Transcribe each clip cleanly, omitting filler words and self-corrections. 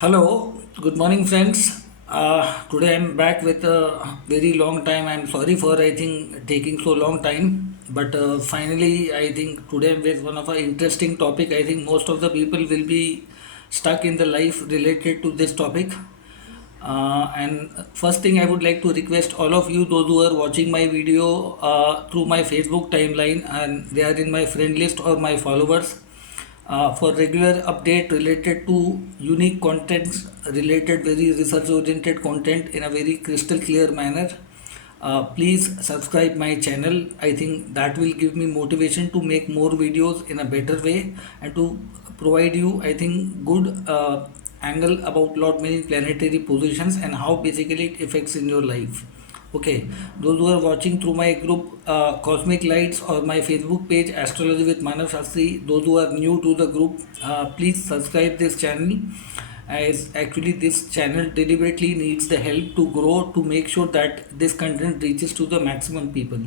Hello, good morning, friends. Today I'm back with a very long time. I'm sorry for I think taking so long time, but finally I think today I'm with one of our interesting topic. I think most of the people will be stuck in the life related to this topic. And first thing I would like to request all of you, those who are watching my video through my Facebook timeline and they are in my friend list or my followers, for regular update related to unique contents, related very research oriented content in a very crystal clear manner, please subscribe my channel. I think that will give me motivation to make more videos in a better way and to provide you I think good angle about lot many planetary positions and how basically it affects in your life. Okay, those who are watching through my group Cosmic Lights or my Facebook page Astrology with Manav Shastri, those who are new to the group, please subscribe this channel, as actually this channel deliberately needs the help to grow to make sure that this content reaches to the maximum people.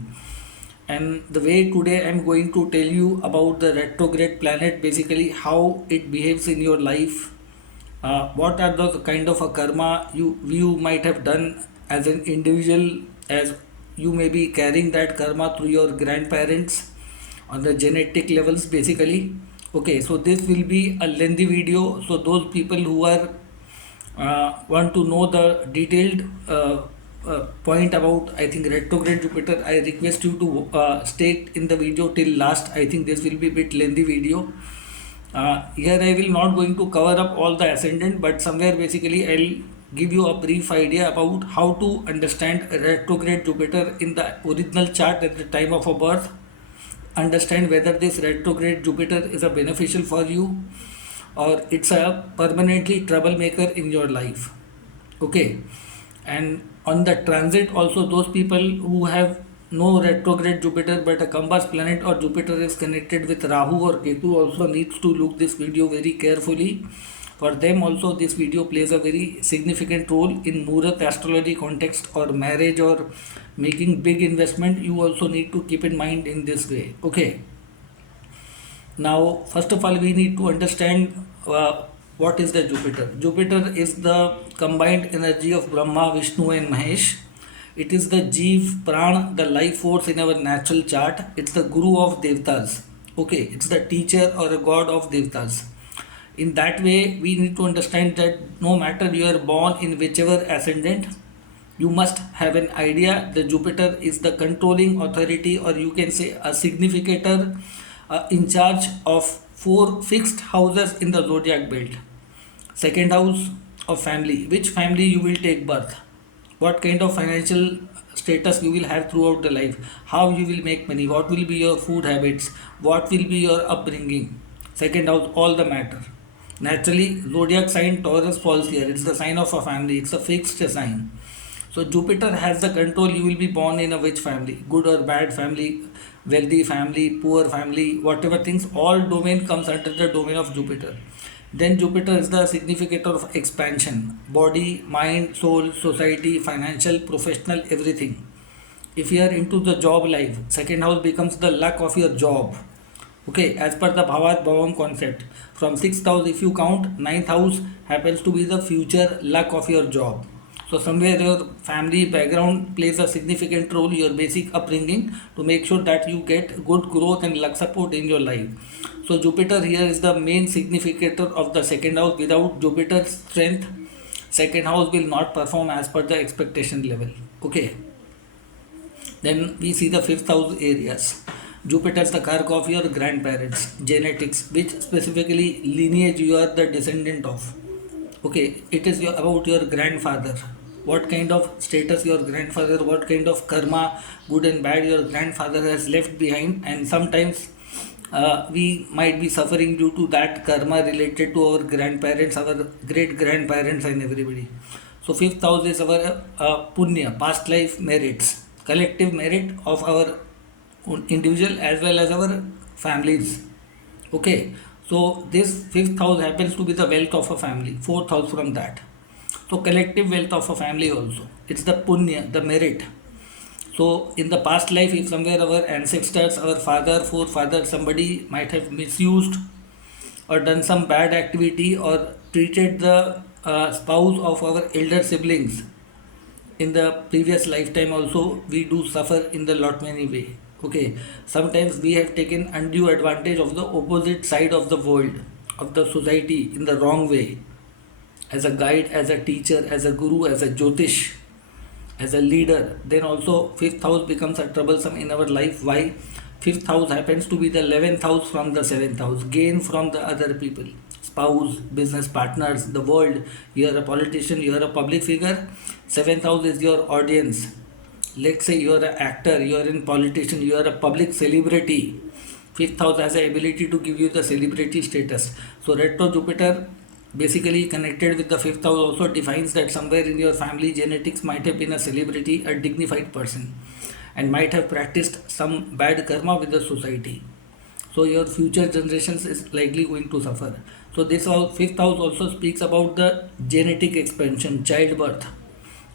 And the way today I'm going to tell you about the retrograde planet, basically how it behaves in your life, what are the kind of a karma you might have done as an individual, as you may be carrying that karma through your grandparents on the genetic levels basically. Okay, so this will be a lengthy video, so those people who are want to know the detailed point about I think retrograde Jupiter, I request you to stay in the video till last. I think this will be a bit lengthy video. Here I will not going to cover up all the ascendant, but somewhere basically I'll give you a brief idea about how to understand retrograde Jupiter in the original chart at the time of a birth. Understand whether this retrograde Jupiter is a beneficial for you or it's a permanently troublemaker in your life. Okay, and on the transit also, those people who have no retrograde Jupiter but a compass planet or Jupiter is connected with Rahu or Ketu also needs to look this video very carefully. For them also this video plays a very significant role in Murat astrology context or marriage or making big investment. You also need to keep in mind in this way. Okay, now first of all we need to understand what is the Jupiter. Jupiter is the combined energy of Brahma, Vishnu and Mahesh. It is the Jeev Pran, the life force in our natural chart. It's the Guru of Devtas. Okay, it's the teacher or a god of Devtas. In that way, we need to understand that no matter you are born in whichever ascendant, you must have an idea the Jupiter is the controlling authority, or you can say a significator in charge of four fixed houses in the zodiac belt. Second house of family, which family you will take birth, what kind of financial status you will have throughout the life, how you will make money, what will be your food habits, what will be your upbringing. Second house, all the matter. Naturally, zodiac sign Taurus falls here. It's the sign of a family. It's a fixed sign. So Jupiter has the control. You will be born in a which family, good or bad family, wealthy family, poor family, whatever things. All domain comes under the domain of Jupiter. Then Jupiter is the significator of expansion, body, mind, soul, society, financial, professional, everything. If you are into the job life, second house becomes the luck of your job. Okay, as per the Bhavat Bhavam concept, from sixth house, if you count, ninth house happens to be the future luck of your job. So somewhere your family background plays a significant role, your basic upbringing, to make sure that you get good growth and luck support in your life. So Jupiter here is the main significator of the second house. Without Jupiter's strength, second house will not perform as per the expectation level. Okay. Then we see the fifth house areas. Jupiter is the kark of your grandparents, genetics, which specifically lineage you are the descendant of. Okay, it is about your grandfather. What kind of status your grandfather, what kind of karma, good and bad, your grandfather has left behind, and sometimes we might be suffering due to that karma related to our grandparents, our great grandparents, and everybody. So, fifth house is our punya, past life merits, collective merit of our individual as well as our families. Okay, so this fifth house happens to be the wealth of a family, fourth house from that. So, collective wealth of a family also. It's the punya, the merit. So, in the past life, if somewhere our ancestors, our father, forefather, somebody might have misused or done some bad activity or treated the spouse of our elder siblings in the previous lifetime also we do suffer in the lot many way. Okay, sometimes we have taken undue advantage of the opposite side of the world, of the society, in the wrong way, as a guide, as a teacher, as a guru, as a jyotish, as a leader. Then also fifth house becomes a troublesome in our life. Why? Fifth house happens to be the 11th house from the seventh house. Gain from the other people, spouse, business partners, the world. You are a politician, you are a public figure. Seventh house is your audience. Let's say you are an actor, you are in politician, you are a public celebrity. Fifth house has the ability to give you the celebrity status. So retro Jupiter basically connected with the fifth house also defines that somewhere in your family genetics might have been a celebrity, a dignified person, and might have practiced some bad karma with the society. So your future generations is likely going to suffer. So this fifth house also speaks about the genetic expansion, childbirth,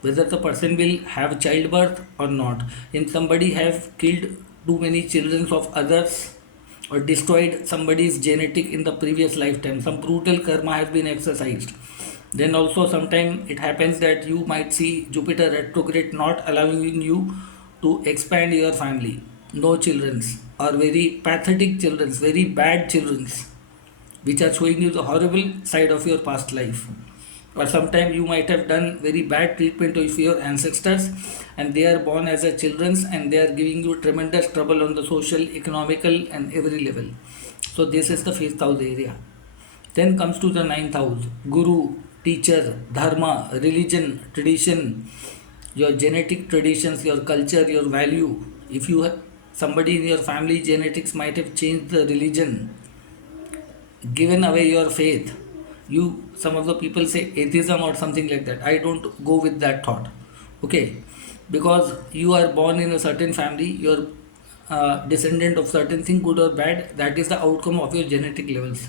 whether the person will have childbirth or not. If somebody have killed too many children of others or destroyed somebody's genetic in the previous lifetime, some brutal karma has been exercised. Then also sometimes it happens that you might see Jupiter retrograde not allowing you to expand your family. No children's, or very pathetic children's, very bad children's, which are showing you the horrible side of your past life. Or sometimes you might have done very bad treatment of your ancestors and they are born as a children's and they are giving you tremendous trouble on the social, economical and every level. So this is the fifth house area. Then comes to the ninth house, guru, teacher, dharma, religion, tradition, your genetic traditions, your culture, your value. If you have somebody in your family genetics might have changed the religion, given away your faith. You, some of the people say atheism or something like that. I don't go with that thought. Okay, because you are born in a certain family, you're descendant of certain thing, good or bad, that is the outcome of your genetic levels.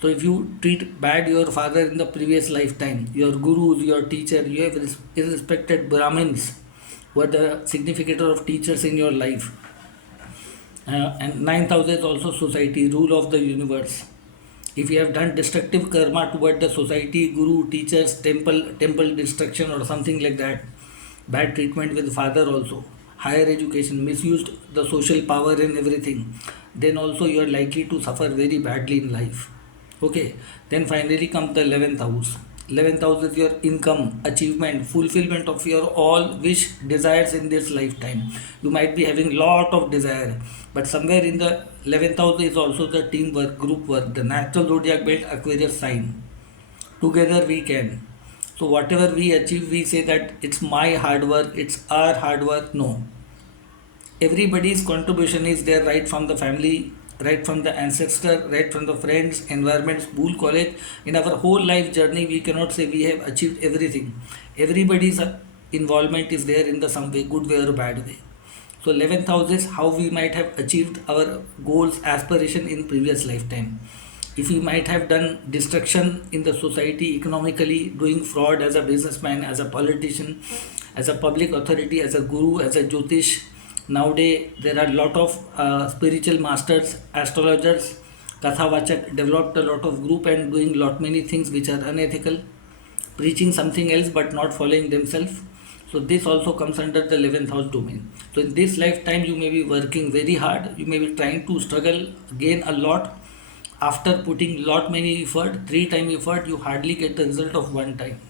So if you treat bad your father in the previous lifetime, your gurus, your teacher, you have irrespected Brahmins who are the significator of teachers in your life. And ninth house is also society, rule of the universe. If you have done destructive karma toward the society, guru, teachers, temple destruction or something like that, bad treatment with father also, higher education, misused the social power and everything, then also you are likely to suffer very badly in life. Okay, then finally comes the 11th house. 11th house is your income, achievement, fulfillment of your all wish, desires in this lifetime. You might be having lot of desire, but somewhere in the 11th house is also the teamwork, group work, the natural zodiac belt Aquarius sign. Together we can. So whatever we achieve, we say that it's my hard work, it's our hard work. No, everybody's contribution is there, right from the family, right from the ancestor, right from the friends, environment, school, college. In our whole life journey we cannot say we have achieved everything. Everybody's involvement is there in the some way, good way or bad way. So 11th house is how we might have achieved our goals, aspiration in previous lifetime. If we might have done destruction in the society economically, doing fraud as a businessman, as a politician, as a public authority, as a guru, as a jyotish. Nowadays, there are a lot of spiritual masters, astrologers, Kathavachak developed a lot of group and doing lot many things which are unethical, preaching something else but not following themselves. So this also comes under the 11th house domain. So in this lifetime, you may be working very hard, you may be trying to struggle, gain a lot. After putting lot many effort, 3 time effort, you hardly get the result of 1 time.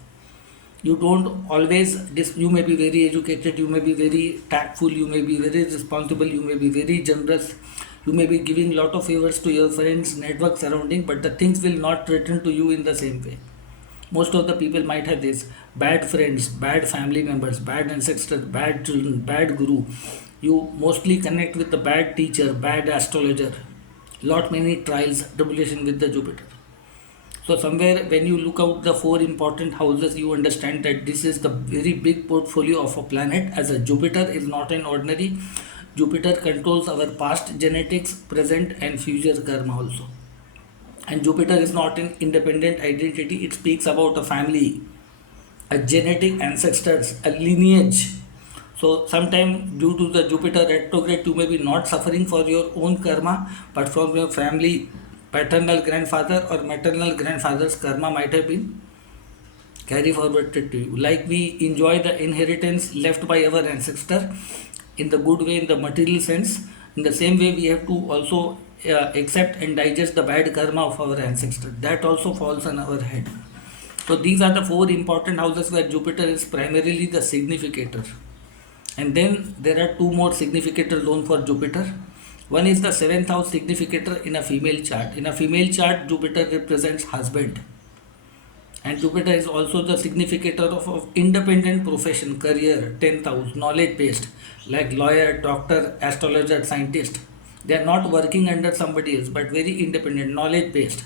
You don't always you may be very educated, you may be very tactful, you may be very responsible, you may be very generous, you may be giving lot of favors to your friends, network surrounding, but the things will not return to you in the same way. Most of the people might have this: bad friends, bad family members, bad ancestors, bad children, bad guru. You mostly connect with the bad teacher, bad astrologer, lot many trials, tribulation with the Jupiter. So somewhere when you look out the 4 important houses, you understand that this is the very big portfolio of a planet, as a Jupiter is not an ordinary. Jupiter controls our past genetics, present and future karma also. And Jupiter is not an independent identity, it speaks about a family, a genetic ancestors, a lineage. So sometime due to the Jupiter retrograde, you may be not suffering for your own karma, but from your family, paternal grandfather or maternal grandfather's karma might have been carry forwarded to you. Like we enjoy the inheritance left by our ancestor in the good way, in the material sense, in the same way we have to also accept and digest the bad karma of our ancestor. That also falls on our head. So these are the four important houses where Jupiter is primarily the significator. And then there are two more significator zone for Jupiter. One is the seventh house significator in a female chart. In a female chart, Jupiter represents husband. And Jupiter is also the significator of independent profession, career, 10th house, knowledge based, like lawyer, doctor, astrologer, scientist. They are not working under somebody else, but very independent, knowledge based.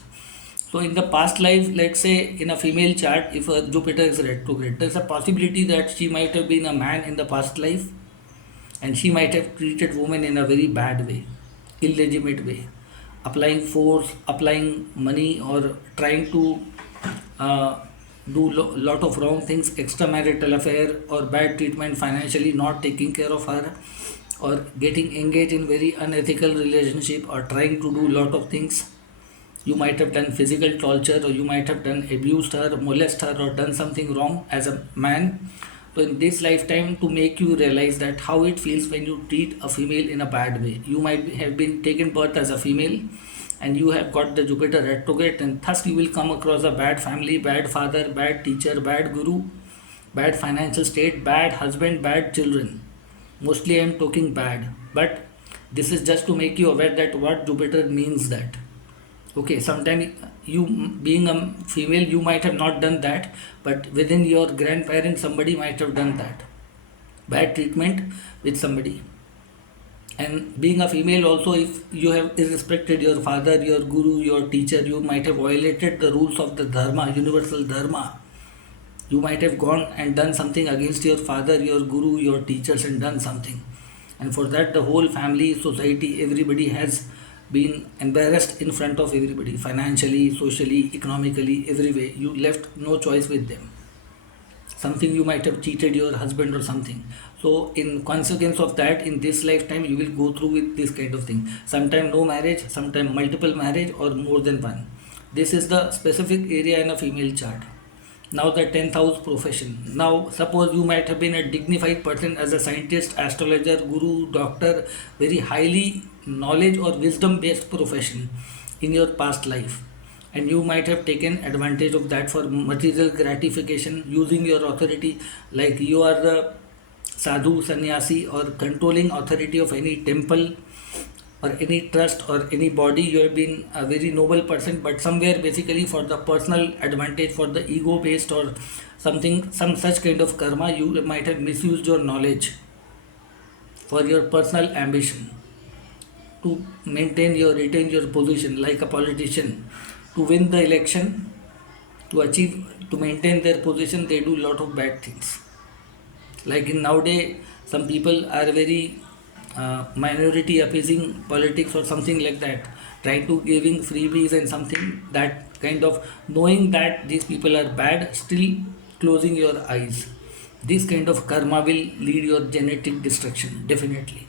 So in the past life, let's say in a female chart, if Jupiter is retrograde, there's a possibility that she might have been a man in the past life, and she might have treated women in a very bad way, illegitimate way, applying force, applying money, or trying to do lot of wrong things, extramarital affair or bad treatment financially, not taking care of her, or getting engaged in very unethical relationship, or trying to do lot of things. You might have done physical torture, or you might have done abused her, molest her, or done something wrong as a man. So in this lifetime, to make you realize that how it feels when you treat a female in a bad way. You might have been taken birth as a female, and you have got the Jupiter retrograde, and thus you will come across a bad family, bad father, bad teacher, bad guru, bad financial state, bad husband, bad children. Mostly I am talking bad, but this is just to make you aware that what Jupiter means. That okay, sometimes you being a female, you might have not done that, but within your grandparents somebody might have done that bad treatment with somebody. And being a female also, if you have irrespected your father, your guru, your teacher, you might have violated the rules of the dharma, universal dharma. You might have gone and done something against your father, your guru, your teachers, and done something, and for that the whole family, society, everybody has been embarrassed in front of everybody, financially, socially, economically, every way. You left no choice with them. Something you might have cheated your husband or something. So in consequence of that, in this lifetime you will go through with this kind of thing. Sometime no marriage, sometime multiple marriage, or more than one. This is the specific area in a female chart. Now the 10th house profession. Now suppose you might have been a dignified person as a scientist, astrologer, guru, doctor, very highly knowledge or wisdom based profession in your past life, and you might have taken advantage of that for material gratification, using your authority, like you are the sadhu, sannyasi, or controlling authority of any temple or any trust or any body. You have been a very noble person, but somewhere basically for the personal advantage, for the ego based or something, some such kind of karma, you might have misused your knowledge for your personal ambition, to maintain your retain your position, like a politician, to win the election, to achieve, to maintain their position, they do lot of bad things. Like in nowadays, some people are very minority appeasing politics or something like that, trying to giving freebies and something, that kind of, knowing that these people are bad, still closing your eyes. This kind of karma will lead your genetic destruction, definitely.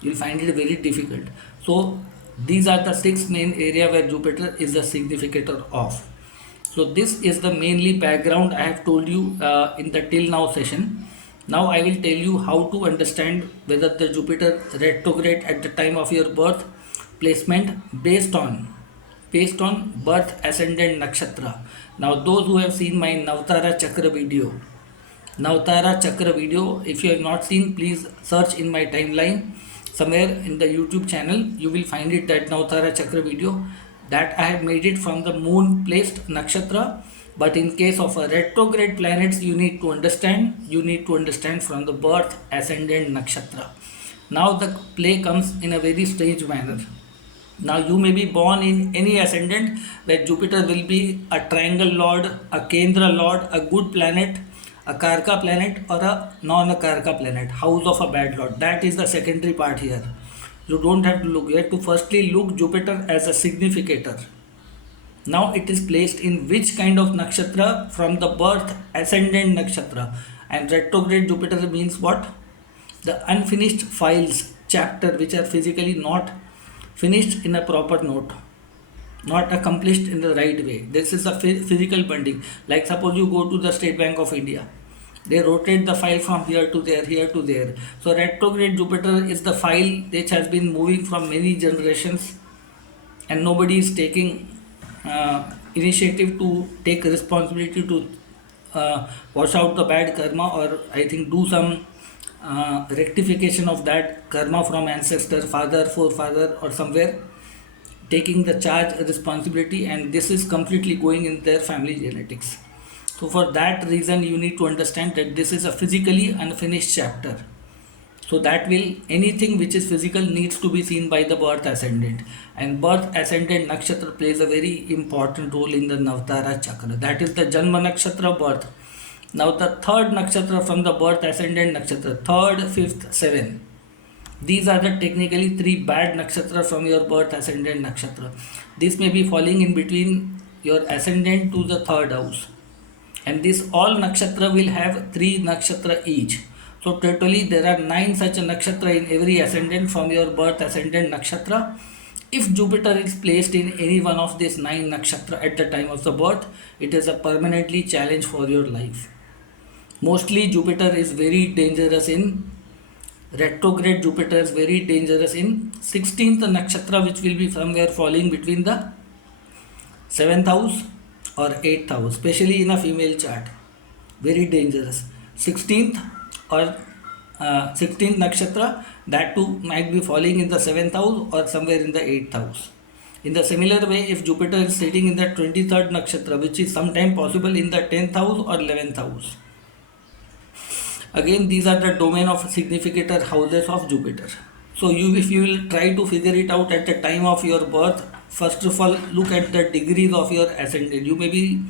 You'll find it very difficult. So these are the six main area where Jupiter is the significator of. So this is the mainly background I have told you in the till now session. Now I will tell you how to understand whether the Jupiter retrograde at the time of your birth placement based on birth ascendant nakshatra. Now those who have seen my Navtara Chakra video, if you have not seen, please search in my timeline somewhere in the YouTube channel. You will find it, that Navtara Chakra video, that I have made it from the moon placed nakshatra. But in case of a retrograde planets, you need to understand from the birth ascendant nakshatra. Now the play comes in a very strange manner. Now you may be born in any ascendant where Jupiter will be a triangle lord, a Kendra lord, a good planet, a Karka planet, or a non-Karka planet, house of a bad lord. That is the secondary part here. You don't have to look. You have to firstly look Jupiter as a significator. Now it is placed in which kind of nakshatra? From the birth ascendant nakshatra. And retrograde Jupiter means what? The unfinished files, chapter which are physically not finished in a proper note. not accomplished in the right way. This is a physical bending. Like suppose you go to the State Bank of India, they rotate the file from here to there, here to there. So retrograde Jupiter is the file which has been moving from many generations, and nobody is taking initiative to take responsibility to wash out the bad karma, or I think do some rectification of that karma from ancestor, father, forefather, or somewhere, taking the charge responsibility, and this is completely going in their family genetics. So for that reason you need to understand that this is a physically unfinished chapter. So that will, anything which is physical needs to be seen by the birth ascendant, and birth ascendant nakshatra plays a very important role in the Navtara chakra. That is the Janma nakshatra, birth. Now the third nakshatra from the birth ascendant nakshatra, third, fifth, seventh, these are the technically three bad nakshatra from your birth ascendant nakshatra. This may be falling in between your ascendant to the third house, and this all nakshatra will have three nakshatra each. So totally there are 9 such nakshatra in every ascendant from your birth ascendant nakshatra. If Jupiter is placed in any one of these 9 nakshatra at the time of the birth, it is a permanently challenge for your life. Mostly Jupiter is very dangerous in retrograde. Jupiter is very dangerous in 16th nakshatra, which will be somewhere falling between the 7th house or 8th house, especially in a female chart. Very dangerous. 16th or 16th nakshatra, that too might be falling in the 7th house or somewhere in the 8th house. In the similar way, if Jupiter is sitting in the 23rd nakshatra, which is sometime possible in the 10th house or 11th house. Again, these are the domain of significator houses of Jupiter. So if you will try to figure it out at the time of your birth, first of all look at the degrees of your ascendant. You may be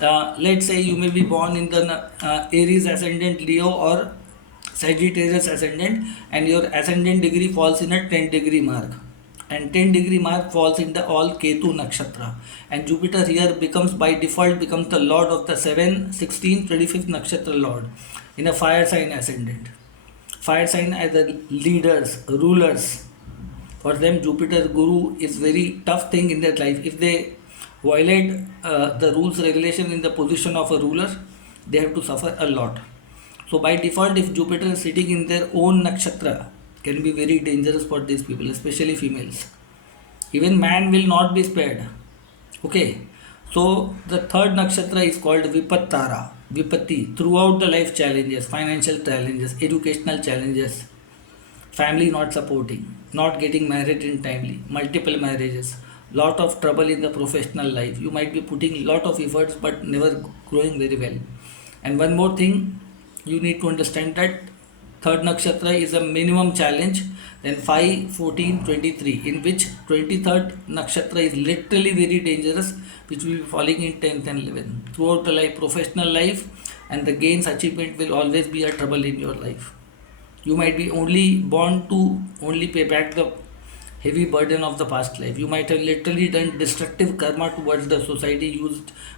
let's say you may be born in the Aries ascendant, Leo, or Sagittarius ascendant, and your ascendant degree falls in a 10-degree mark, and 10-degree mark falls in the all Ketu nakshatra, and Jupiter here becomes by default becomes the lord of the 7, 16, 25th nakshatra lord in a fire sign ascendant. Fire sign are the leaders, rulers. For them Jupiter Guru is very tough thing in their life. If they violate the rules regulation in the position of a ruler, they have to suffer a lot. So by default, if Jupiter is sitting in their own nakshatra, can be very dangerous for these people, especially females. Even man will not be spared. Okay, so the third nakshatra is called Vipattara, Vipatti. Throughout the life challenges, financial challenges, educational challenges, family not supporting, not getting married in timely, multiple marriages, lot of trouble in the professional life. You might be putting lot of efforts but never growing very well. And one more thing, you need to understand that third nakshatra is a minimum challenge, then 5, 14, 23, in which 23rd nakshatra is literally very dangerous, which will be falling in 10th and 11th. Throughout the life, professional life and the gains achievement will always be a trouble in your life. You might be only born to only pay back the heavy burden of the past life. You might have literally done destructive karma towards the society,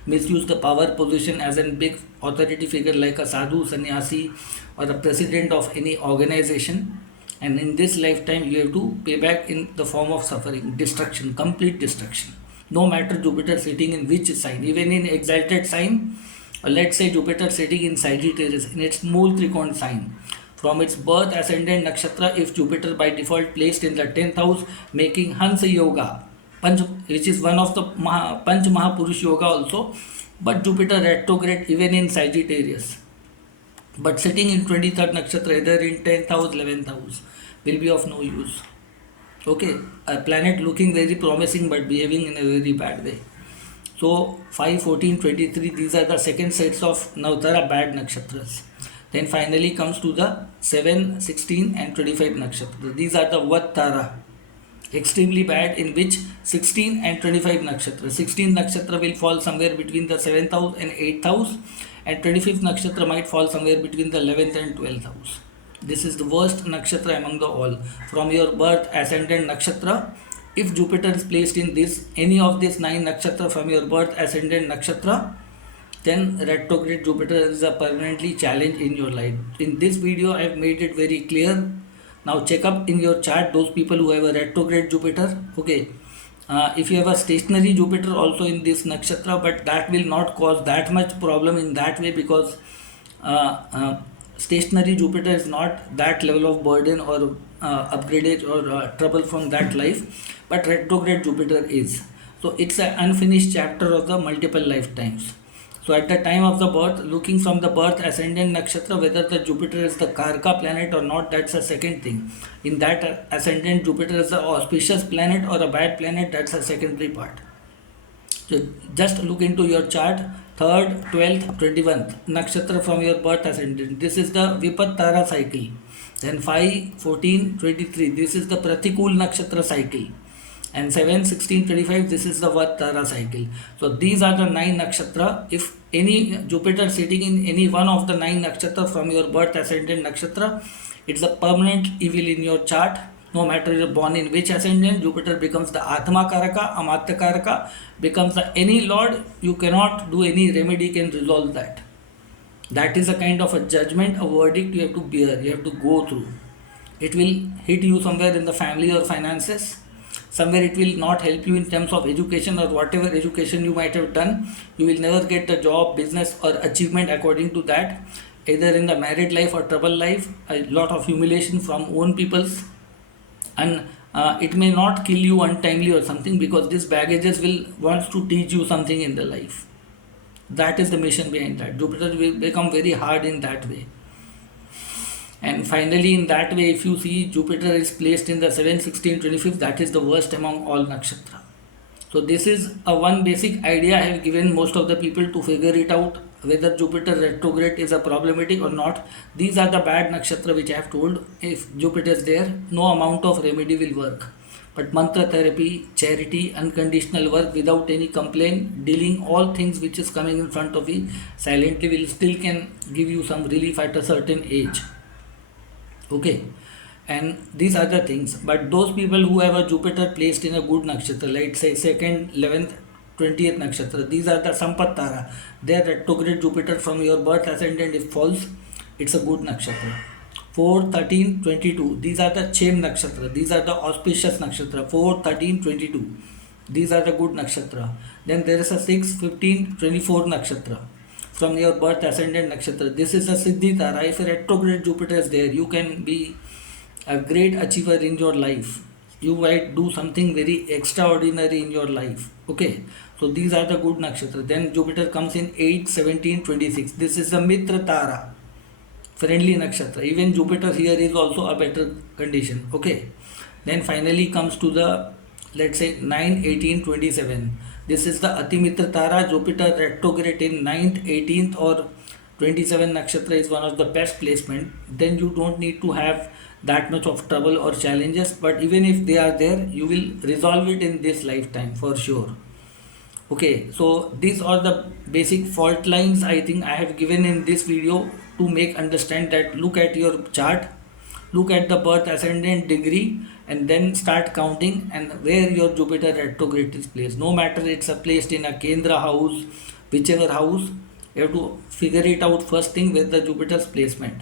misused the power position as a big authority figure like a sadhu, sannyasi, or a president of any organization. And in this lifetime, you have to pay back in the form of suffering, destruction, complete destruction. No matter Jupiter sitting in which sign, even in exalted sign, or let's say Jupiter sitting in Sagittarius, in its Mool Trikon sign, from its birth ascendant nakshatra, if Jupiter by default placed in the 10th house, making Hansa Yoga, which is one of the Panch Mahapurush Yoga also, but Jupiter retrograde even in Sagittarius, but sitting in 23rd nakshatra, either in 10th house, 11th house, will be of no use. Okay, a planet looking very promising but behaving in a very bad way. So 5, 14, 23, these are the second sets of Navtara bad nakshatras. Then finally comes to the 7, 16 and 25 nakshatra. These are the Vattara, extremely bad, in which 16 and 25 nakshatra. 16 nakshatra will fall somewhere between the 7th house and 8th house, and 25th nakshatra might fall somewhere between the 11th and 12th house. This is the worst nakshatra among the all. From your birth ascendant nakshatra, if Jupiter is placed in this, any of these 9 nakshatra from your birth ascendant nakshatra, then retrograde Jupiter is a permanently challenge in your life. In this video, I have made it very clear. Now check up in your chart those people who have a retrograde Jupiter. Okay, if you have a stationary Jupiter also in this nakshatra, but that will not cause that much problem in that way, because stationary Jupiter is not that level of burden or upgraded or trouble from that life, but retrograde Jupiter is. So it's an unfinished chapter of the multiple lifetimes. So at the time of the birth, looking from the birth ascendant nakshatra, whether the Jupiter is the Karka planet or not, that's a second thing. In that ascendant, Jupiter is the auspicious planet or a bad planet, that's a secondary part. So just look into your chart, 3rd, 12th, 21st nakshatra from your birth ascendant. This is the Vipat Tara cycle. Then 5, 14, 23. This is the Pratikul nakshatra cycle. And 7, 16, 25. This is the Vat Tara cycle. So these are the 9 nakshatra. If any Jupiter sitting in any one of the 9 nakshatra from your birth ascendant nakshatra, it's a permanent evil in your chart. No matter you're born in which ascendant, Jupiter becomes the Atma Karaka, Amatya Karaka, becomes the any lord. You cannot do any remedy can resolve that. That is a kind of a judgment, a verdict you have to bear, you have to go through. It will hit you somewhere in the family or finances. Somewhere it will not help you in terms of education or whatever education you might have done. You will never get the job, business or achievement according to that. Either in the married life or trouble life, a lot of humiliation from own peoples. And it may not kill you untimely or something, because these baggages will wants to teach you something in the life. That is the mission behind that. Jupiter will become very hard in that way. And finally, in that way, if you see Jupiter is placed in the 7, 16, 25, that is the worst among all nakshatra. So this is a one basic idea I have given most of the people to figure it out, whether Jupiter retrograde is a problematic or not. These are the bad nakshatra which I have told. If Jupiter is there, no amount of remedy will work. But mantra therapy, charity, unconditional work without any complaint, dealing all things which is coming in front of you silently will still can give you some relief at a certain age. Okay, and these are the things. But those people who have a Jupiter placed in a good nakshatra, like say 2nd, 11th, 20th nakshatra, these are the Sampat Tara. Their retrograde Jupiter from your birth ascendant if false, it's a good nakshatra. 4, 13, 22. These are the Chem nakshatra. These are the auspicious nakshatra. 4, 13, 22. These are the good nakshatra. Then there is a 6, 15, 24 nakshatra from your birth ascendant nakshatra. This is a Siddhi Tara. If a retrograde Jupiter is there, you can be a great achiever in your life. You might do something very extraordinary in your life. Okay. So these are the good nakshatra. Then Jupiter comes in 8, 17, 26. This is the Mitra Tara. Friendly nakshatra. Even Jupiter here is also a better condition. Okay. Then finally comes to the, let's say 9, 18, 27. This is the Atimitra Tara. Jupiter retrograde in 9th, 18th or 27 nakshatra is one of the best placement. Then you don't need to have that much of trouble or challenges. But even if they are there, you will resolve it in this lifetime for sure. Okay, so these are the basic fault lines I think I have given in this video to make understand that look at your chart, look at the birth ascendant degree, and then start counting and where your Jupiter retrograde is placed. No matter it's placed in a Kendra house, whichever house, you have to figure it out first thing with the Jupiter's placement.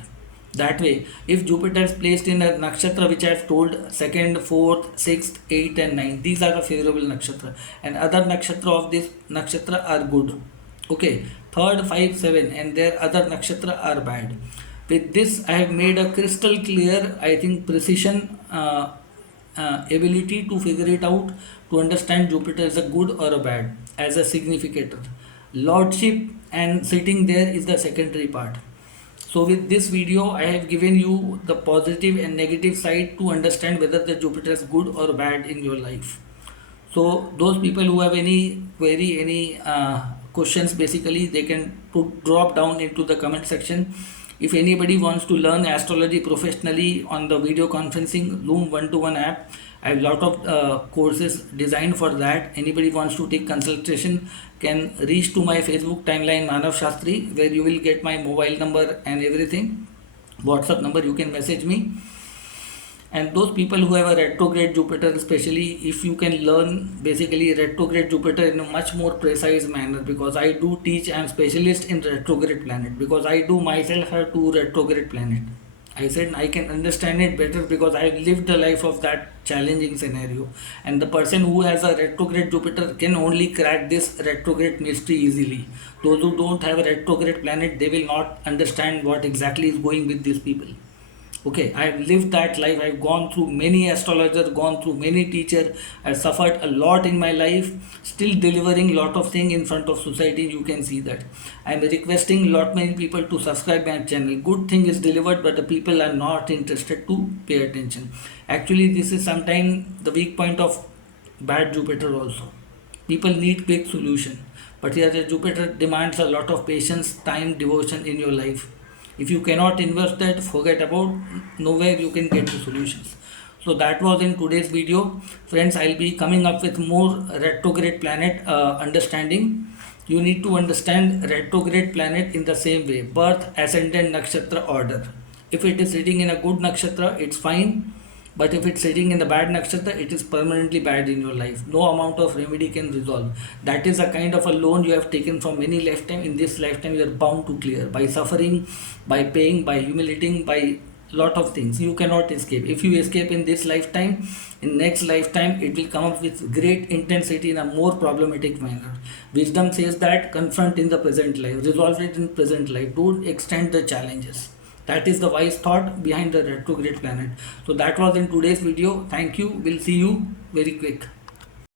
That way, if Jupiter is placed in a nakshatra which I have told, 2nd, 4th, 6th, 8th and 9th, these are the favorable nakshatra, and other nakshatra of this nakshatra are good. Okay, 3rd, 5, 7 and their other nakshatra are bad. With this I have made a crystal clear, I think precision ability to figure it out, to understand Jupiter is a good or a bad as a significator. Lordship and sitting there is the secondary part. So with this video, I have given you the positive and negative side to understand whether the Jupiter is good or bad in your life. So those people who have any query, any questions, basically they can drop down into the comment section. If anybody wants to learn astrology professionally on the video conferencing Loom 1-to-1 app, I have a lot of courses designed for that. Anybody wants to take consultation can reach to my Facebook timeline Manav Shastri, where you will get my mobile number and everything. WhatsApp number, you can message me. And those people who have a retrograde Jupiter, especially if you can learn basically retrograde Jupiter in a much more precise manner, because I do teach, I am specialist in retrograde planet, because I do myself have 2 retrograde planet. I said I can understand it better because I lived the life of that challenging scenario. And the person who has a retrograde Jupiter can only crack this retrograde mystery easily. Those who don't have a retrograde planet, they will not understand what exactly is going with these people. Okay, I've lived that life. I've gone through many astrologers, gone through many teachers. I've suffered a lot in my life, still delivering lot of things in front of society. You can see that I'm requesting lot many people to subscribe my channel. Good thing is delivered, but the people are not interested to pay attention. Actually, this is sometimes the weak point of bad Jupiter also. People need quick solution, but here the Jupiter demands a lot of patience, time, devotion in your life. If you cannot invest that, forget about, nowhere you can get the solutions. So that was in today's video. Friends, I'll be coming up with more retrograde planet understanding. You need to understand retrograde planet in the same way: birth, ascendant, nakshatra order. If it is sitting in a good nakshatra, it's fine, but if it's sitting in the bad nakshatra, it is permanently bad in your life. No amount of remedy can resolve. That is a kind of a loan you have taken from many lifetime. In this lifetime, you are bound to clear by suffering, by paying, by humiliating, by lot of things. You cannot escape. If you escape in this lifetime, in next lifetime it will come up with great intensity in a more problematic manner. Wisdom says that confront in the present life, resolve it in present life. Don't extend the challenges. That is the wise thought behind the retrograde planet. So that was in today's video. Thank you. We'll see you very quick.